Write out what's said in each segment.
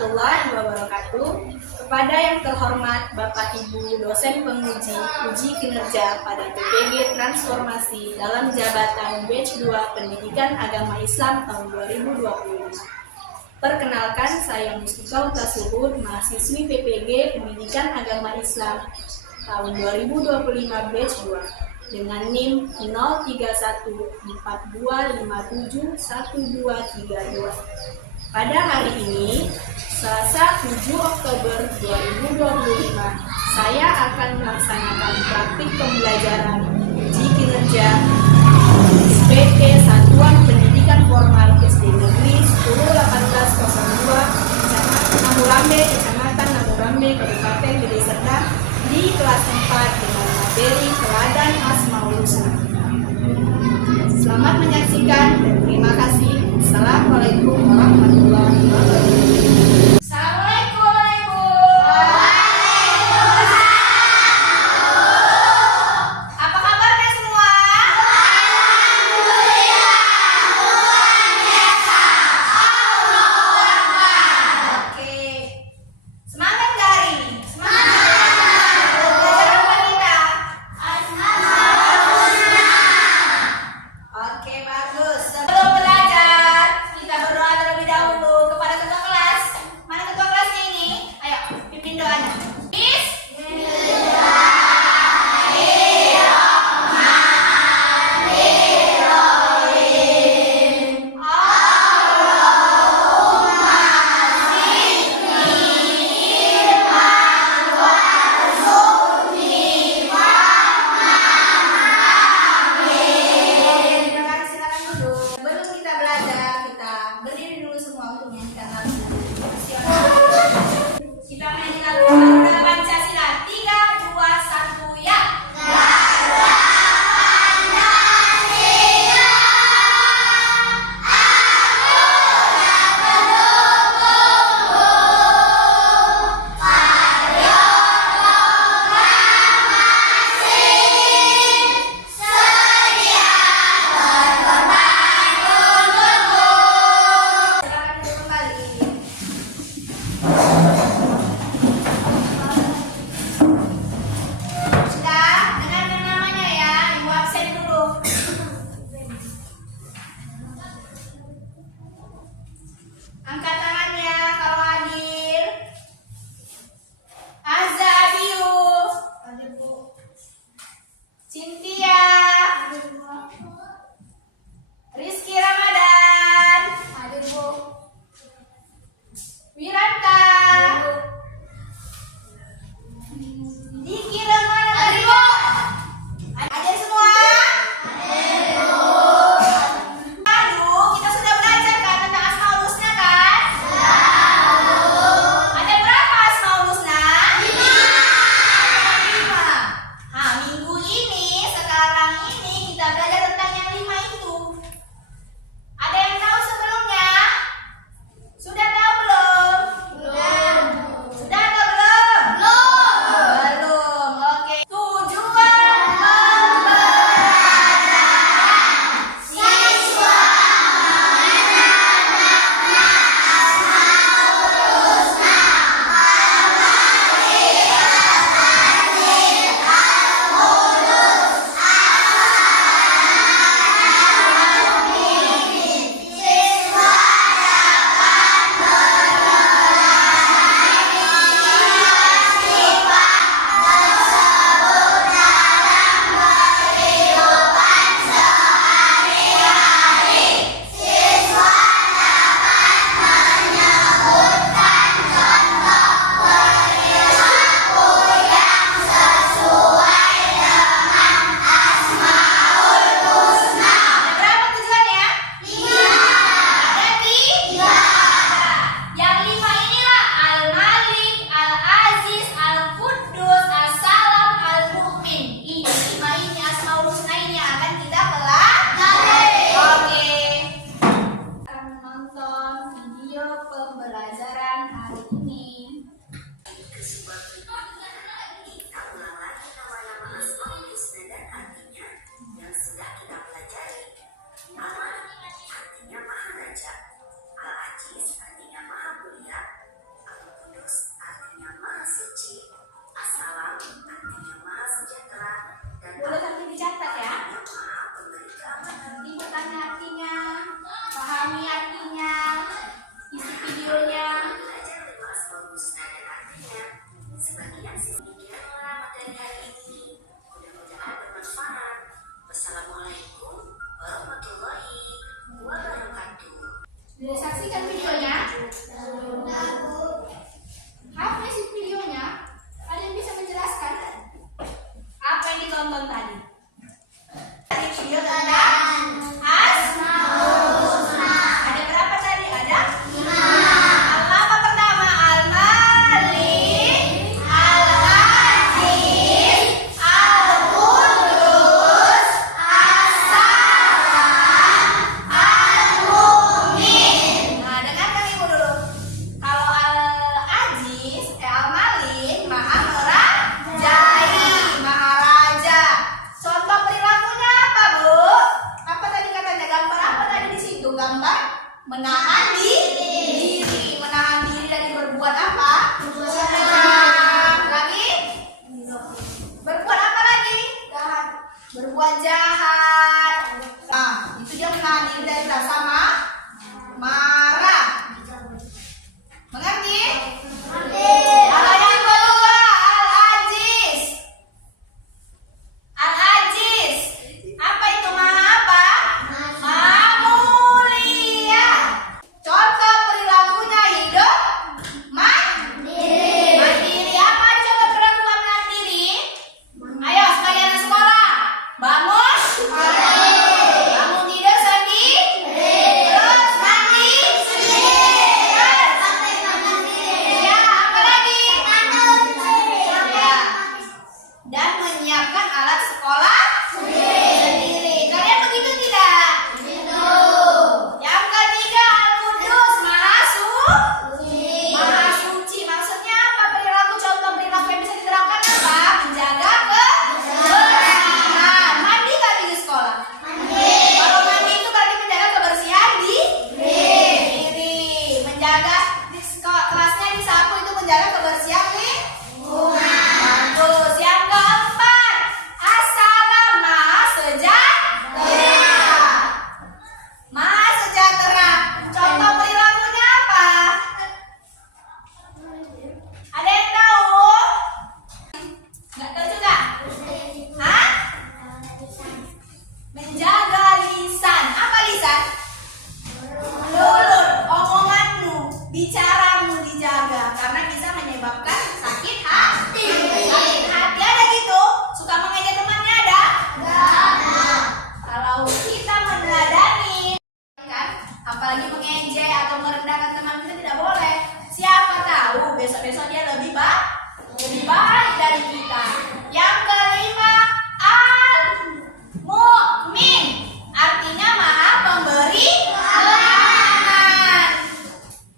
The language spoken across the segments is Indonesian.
warahmatullahi wabarakatuh. Kepada yang terhormat Bapak Ibu dosen penguji uji kinerja pada PPG Transformasi dalam jabatan Batch 2 Pendidikan Agama Islam tahun 2025. Perkenalkan, saya Mustika Utasuhud, mahasiswi PPG Pendidikan Agama Islam tahun 2025 Batch 2 dengan NIM 03142571232. Pada hari ini, Selasa 7 Oktober 2025, saya akan melaksanakan praktik pembelajaran uji kinerja SPT Satuan Pendidikan Formal SD Negeri 101802 Kecamatan Namurambe, Kabupaten Deli Serdang di kelas 4 dengan materi teladan Asmaul Husna. Selamat menyaksikan dan terima kasih. Assalamualaikum warahmatullahi wabarakatuh. Assalamualaikum. Apa kabarnya semua? Oke. Semangat nggak hari ini? Belajar apa kita? Oke, bagus. Sebelum belajar, kita berdoa terlebih dahulu kepada ketua kelas. Mana ketua kelasnya ini? Ayo, pimpin doanya. Sebelum kita belajar, kita berdiri dulu semua untuk menyanyikan lagu nasional. Kita menyanyikan lagu Garuda Pancasila 3, 2, 1, ya. Silakan duduk kembali. Sudah, dengarkan namanya ya. Ibu absen dulu. Angkat tangannya kalau hadir. Azza Abiu. Hadir, Bu. Cynthia. Rizky Ramadan. Hadir, Bu. Wiranta. Diki Ramana. Hadir, Bu. Hadir semua? Aduh, kita sudah belajar kan tentang Asmaul Husna kan? Ada berapa Asmaul Husna? 5. Nah, minggu ini, sekarang ini kita belajar tentang yang 5 itu. Ada yang tahu sebelumnya? Sudah tahu belum? Sudah atau belum? Belum. Oke. Tujuan pembelajaran siswa ada berapa tujuannya? 5. Ada 3. Yang 5 inilah Al-Malik, Al-Aziz, Al-Quddus, As-Salam, Al-Mu'min. Ini 5 ini Asmaul Husna ini yang akan kita pelajari. Oke. Akan menonton video pembelajaran hari ini. Kita ulang lagi nama-nama Asmaul Husna dan artinya yang sudah kita pelajari. Al-Malik artinya Maha Raja, Al-Aziz artinya Maha Mulia, menjaga kebersihan lingkungan. Bagus. Yang keempat, assalam maha sejahtera. Maha sejahtera. Contoh perilakunya apa? Ada yang tahu? Nggak tahu juga? Hah? Menjaga lisan. Apa lisan? Mulut, omonganmu, bicaramu dijaga karena bisa menyebabkan sakit hati. Sakit hati ada gitu? Suka mengejek temannya ada? Enggak. Kalau kita meneladani, kan? Apalagi mengejek atau merendahkan teman kita tidak boleh. Siapa tahu besok-besok dia lebih baik dari kita. Yang kelima, al-mu'min. Artinya maha pemberi kemenangan.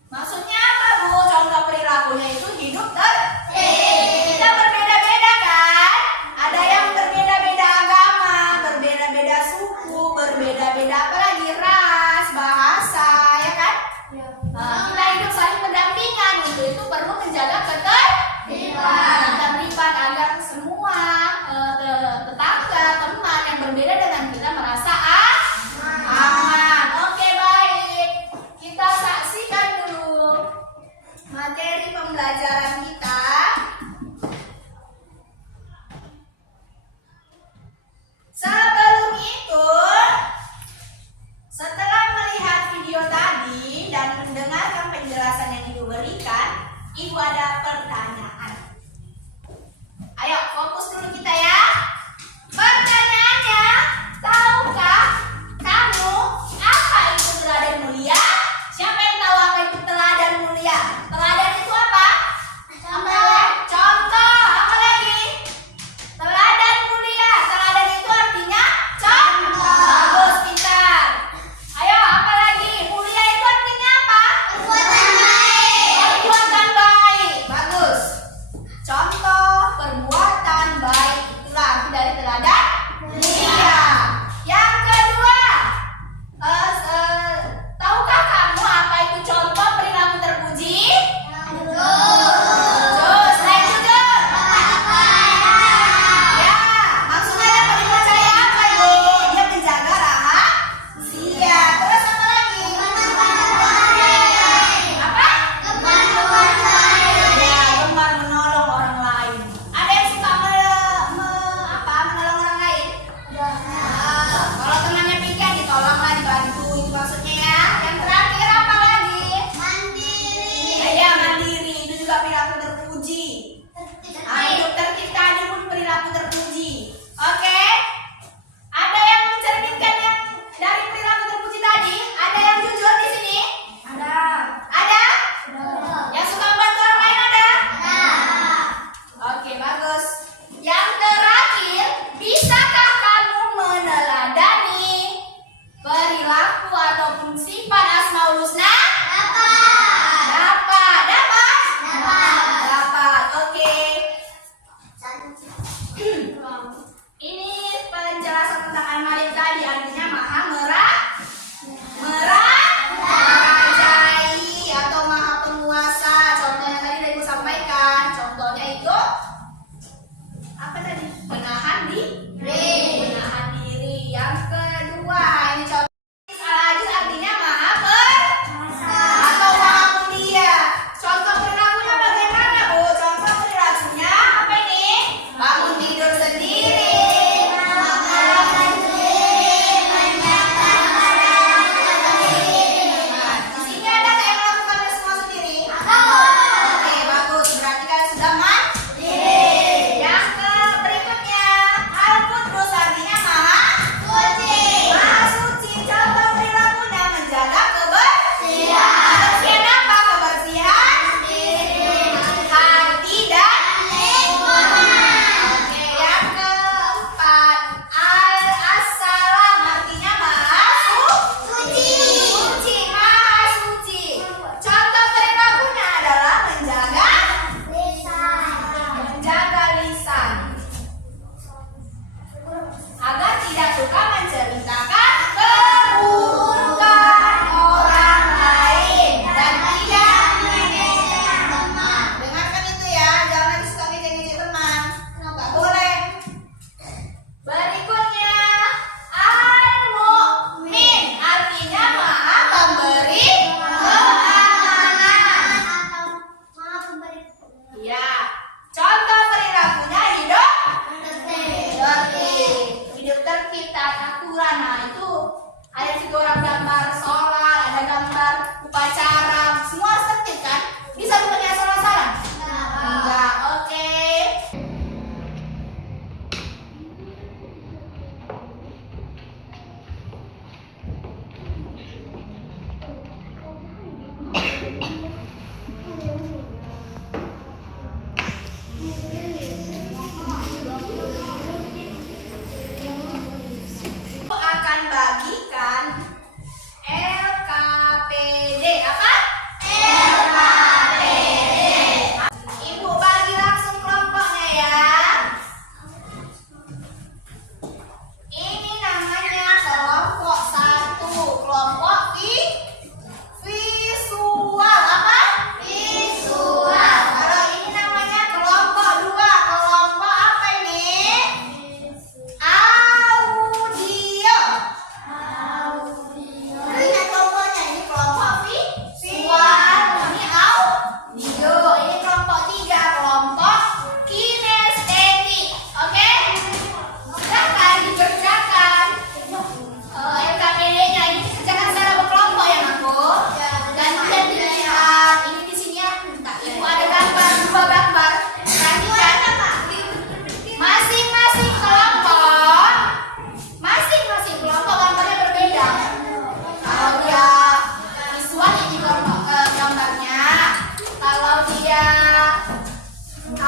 Maksudnya apa, Bu? Contoh perilakunya itu hidup kita berbeda-beda kan? Ada yang berbeda-beda agama, berbeda-beda suku, berbeda-beda apalagi ras, bahasa, ya kan? Kita hidup saling berdampingan. Untuk itu perlu menjaga ketertiban agar semua tetangga, teman yang berbeda dengan kita merasa aman. Oke, baik. Kita saksikan dulu materi pembelajaran kita. Sebelum itu, setelah melihat video tadi dan mendengarkan penjelasan yang Ibu berikan, Ibu ada pertanyaan. Ayo fokus dulu kita ya. Pertanyaannya, tahukah kamu apa itu teladan mulia? Siapa yang tahu apa itu teladan mulia? Teladan itu apa? Contoh. Apa lagi? Teladan mulia. Teladan itu artinya contoh. Bagus, pintar. Ayo, apa lagi? Mulia itu artinya apa? Perbuatan baik. Bagus.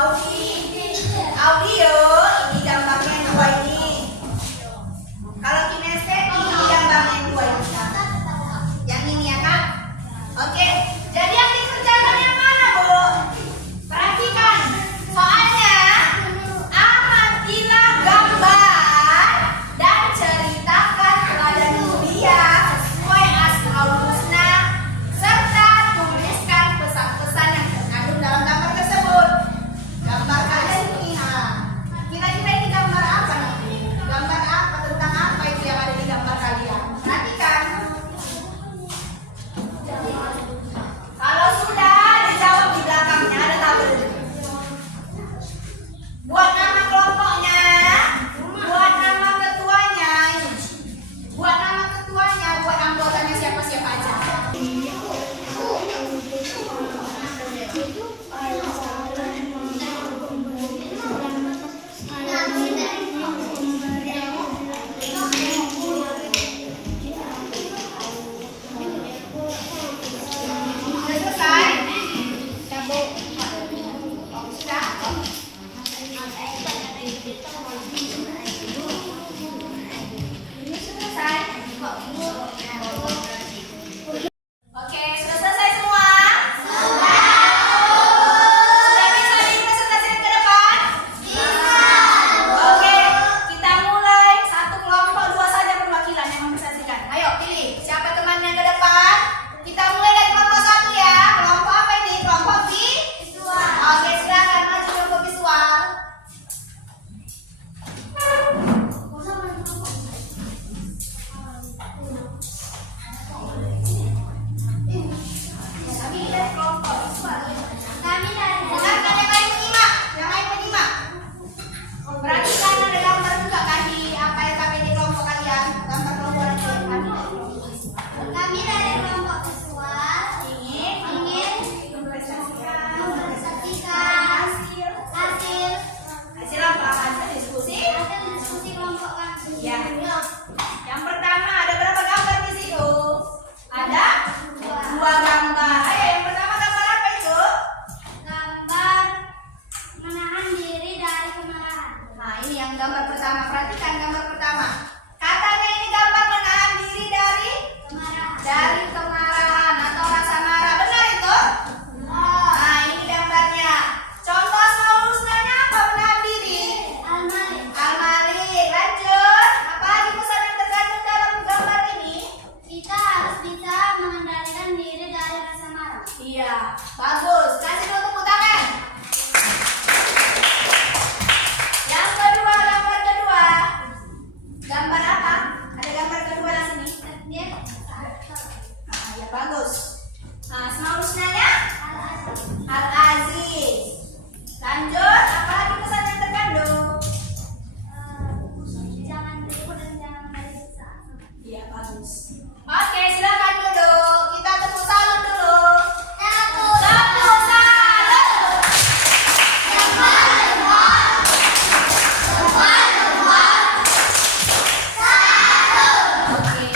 Audio, ini gambarnya yang dua ini. Kalau kinestetik, ini gambarnya yang dua ini. Yang ini ya Kak? Oke, jadi yang dikerjakan yang mana Bu? Perhatikan, soalnya amatilah gambar dan ceritakan kepada dunia sesuai asmaul husna serta tuliskan pesan-pesan yang terkandung dalam gambar tersebut. Gambar kalian ini, kira-kira ini gambar apa nanti? Gambar apa, tentang apa itu yang ada di gambar kalian? Perhatikan. Kalau sudah dijawab di belakangnya ada tabel. Buat nama kelompoknya, buat nama ketuanya, buat nama ketuanya, buat anggotanya siapa-siapa aja. Sudah selesai? Sudah? Selesai? Oke, sudah selesai semua? Sudah bisa dipresentasikan ke depan? Oke, kita mulai. Satu kelompok, dua saja perwakilan yang mempresentasikan. Ayo pilih siapa temannya ke depan. Kita mulai dari kelompok satu ya. Kelompok apa ini? Kelompok visual. Oke, silakan maju kelompok visual. Kami dari kelompok visual. Silakan yang lain menyimak. Yang lain menyimak. Perhatikan ada gambar juga kan di apa yang kami di kelompok kalian. Gambar kelompok kami. Kami dari kelompok visual Ingin mempresentasikan hasil hasil apa? Hasil diskusi. diskusi kelompok kami. Ya. Yang pertama ada berapa gambar di situ? Ada dua gambar. Ayo yang pertama gambar apa itu? Gambar menahan diri dari kemarahan. Nah ini yang gambar pertama. Perhatikan gambar pertama. Katanya ini gambar menahan diri dari kemarahan atau rasa marah. Benar itu? Nah ini gambarnya. Contoh asmaul husnanya apa menahan diri? Al-Malik. Al-Malik. Lanjut. Apa lagi pesan yang terkandung dalam gambar ini? Kita harus bisa mengendalikan diri dari rasa marah. Iya, bagus. Kasih dulu tepuk tangan. Yang kedua, gambar kedua. Gambar apa? Ada gambar kedua di sini. Dia Nah, ya bagus. Nah, asmaul husnanya Al-Aziz. Lanjut, apa lagi pesan yang terkandung? jangan takut dan jangan gelisah. Iya, bagus. Oke, silakan duduk. Kita tepuk salam dulu. Tepuk salam. Oke.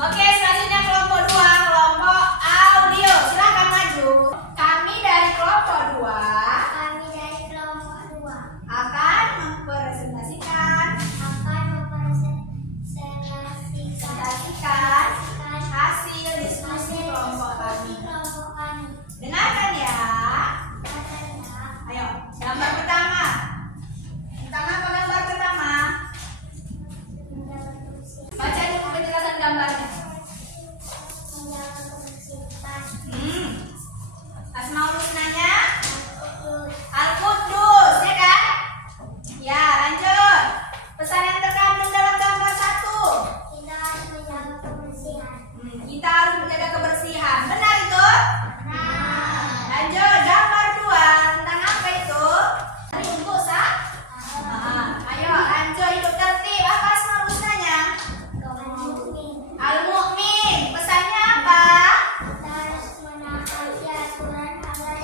Oke, selanjutnya kelompok 2, kelompok audio. Silakan maju. Kami dari kelompok 2 Kami dari kelompok 2 akan mempresentasikan hasil diskusi kelompok kami. Dengarkan ya. Ayo, gambar pertama. Tentang apa gambar pertama? Baca dulu penjelasan gambarnya. Asmaul husnanya Al-Quddus, ya kan? Ya, lanjut. Pesan yang terkandung dalam gambar 1. Kita harus menjaga kebersihan. Benar itu? Lanjut, gambar 2. Tentang apa itu? Untuk ayo, lanjut. Hidup tertib. Apa asmaul husnanya? Al-Mu'min. Pesannya apa? Kita harus menaati aturan agar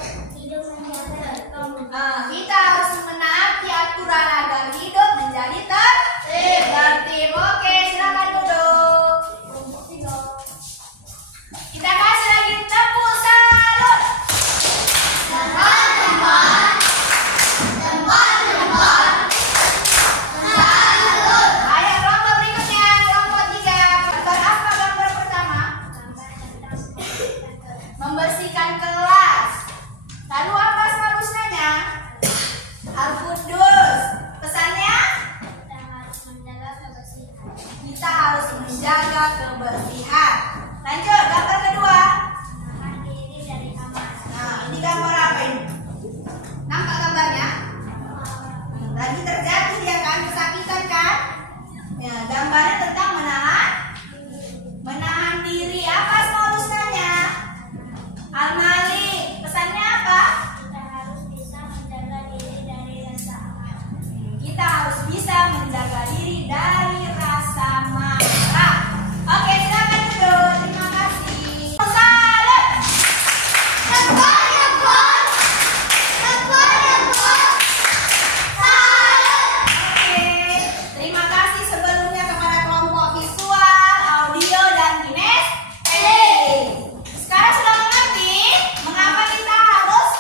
gambar apa ini? Nampak gambarnya? Tadi terjatuh dia kan, kesakitan kan? Ya, gambarnya tentang menahan diri. Apa Asmaul Husnanya? Al-Malik, pesannya apa? Kita harus bisa menjaga diri dari rasa amarah. Kita harus bisa menjaga diri dari rasa marah. Oke, silakan duduk. Terima kasih. Salam. Tekor, tekor. Tekor, tekor. Salam. Oke, terima kasih sebelumnya kepada kelompok visual, audio, dan kinestetik. Sekarang sudah mengerti mengapa kita harus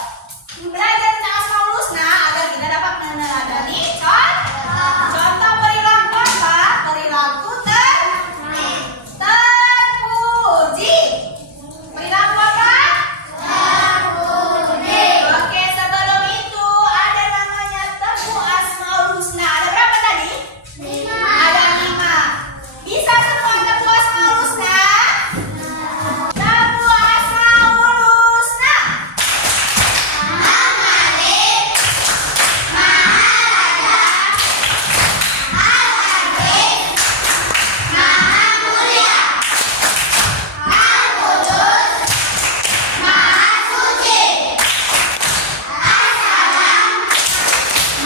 belajar tentang Asmaul Husna agar kita dapat meneladani contoh perilaku apa? Perilaku terpuji. Perilaku apa? Oke, sebelum itu ada namanya tepu Asmaul Husna. Ada berapa tadi? 5. Ada 5. Bisa semua tepu Asmaul Husna? Tepu Asmaul Husna. Al-Malik, Maharaja, Al-Aziz, Maha Mulia, Al-Qudus, Maha Suci, As-Salam,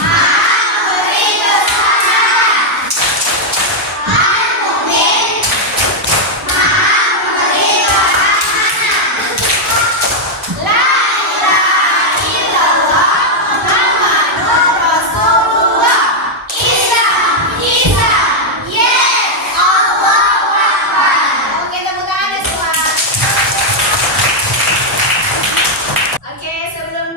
Maha Memberi Keselamatan, Al-Mu'min, Maha Memberi Keamanan. La ilaha illallah Muhammadur Rasulullah. Isa, Isa, yes, Allahu Akbar. Oke, tepuk tangan ya semua. Oke, sebelum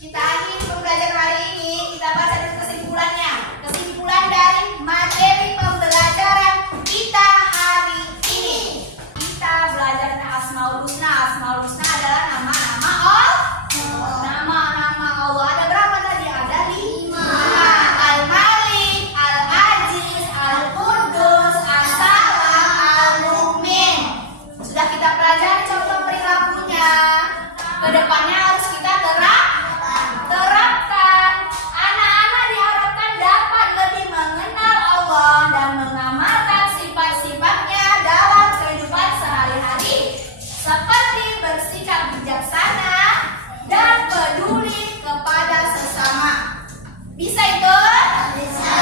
kita akhiri pembelajaran hari ini, kita baca dulu kesimpulannya. Kesimpulan dari materi pembelajaran kita hari ini. Kita belajar tentang Asmaul Husna. Asmaul Husna adalah nama-nama Allah. Nama-nama Allah. Ada berapa tadi? Ada 5. Al-Malik, Al-Aziz, Al-Qudus, As-Salam, Al-Mu'min. Sudah kita pelajari contoh perilakunya. Kedepannya harus kita terapkan. Anak-anak diharapkan dapat lebih mengenal Allah dan mengamalkan sifat-sifatnya dalam kehidupan sehari-hari, seperti bersikap bijaksana dan peduli kepada sesama. Bisa ikut? Bisa.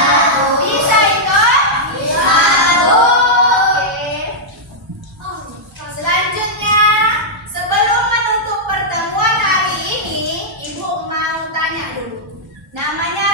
Bisa ikut? Bisa. Oke. Selanjutnya, sebelum menutup pertemuan hari ini, Ibu mau tanya dulu. Namanya